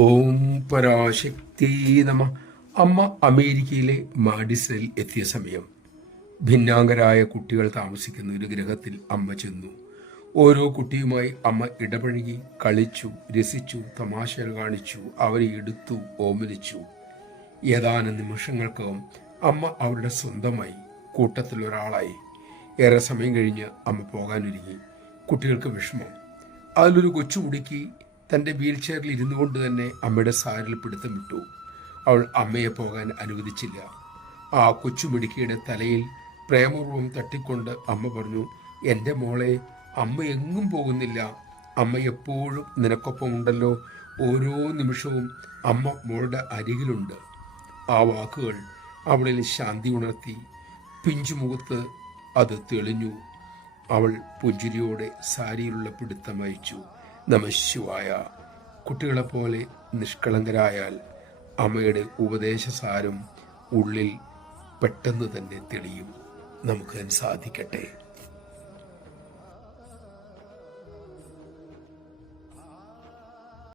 ഓം പരാശക്തി നമ. അമ്മ അമേരിക്കയിലെ മാഡിസണിൽ എത്തിയ സമയം ഭിന്നാംഗരായ കുട്ടികൾ താമസിക്കുന്ന ഒരു ഗൃഹത്തിൽ അമ്മ ചെന്നു. ഓരോ കുട്ടിയുമായി അമ്മ ഇടപഴകി, കളിച്ചു, രസിച്ചു, തമാശകൾ കാണിച്ചു, അവരെ എടുത്തു, ഓമനിച്ചു. ഏതാനും നിമിഷങ്ങൾക്കകം അമ്മ അവരുടെ സ്വന്തമായി, കൂട്ടത്തിലൊരാളായി. ഏറെ സമയം കഴിഞ്ഞ് അമ്മ പോകാനൊരുങ്ങി. കുട്ടികൾക്ക് വിഷമം. അതിലൊരു കൊച്ചുകുടിക്ക് തൻ്റെ വീൽ ചെയറിൽ ഇരുന്നു കൊണ്ട് തന്നെ അമ്മയുടെ സാരിൽ പിടുത്തം വിട്ടു. അവൾ അമ്മയെ പോകാൻ അനുവദിച്ചില്ല. ആ കൊച്ചുമിടുക്കിയുടെ തലയിൽ പ്രേമപൂർവ്വം തട്ടിക്കൊണ്ട് അമ്മ പറഞ്ഞു, എൻ്റെ മോളെ, അമ്മ എങ്ങും പോകുന്നില്ല. അമ്മ എപ്പോഴും നിനക്കൊപ്പമുണ്ടല്ലോ. ഓരോ നിമിഷവും അമ്മ മോളുടെ അരികിലുണ്ട്. ആ വാക്കുകൾ അവളിൽ ശാന്തി ഉണർത്തി. പിഞ്ചുമുഖത്ത് അത് തെളിഞ്ഞു. അവൾ പുഞ്ചിരിയോടെ സാരിയിലുള്ള പിടുത്തം അയച്ചു. നമഃശിവായ. കുട്ടികളെപ്പോലെ നിഷ്കളങ്കരായാൽ അമ്മയുടെ ഉപദേശസാരം ഉള്ളിൽ പെട്ടെന്ന് തന്നെ തെളിയും. നമുക്ക് സാധിക്കട്ടെ.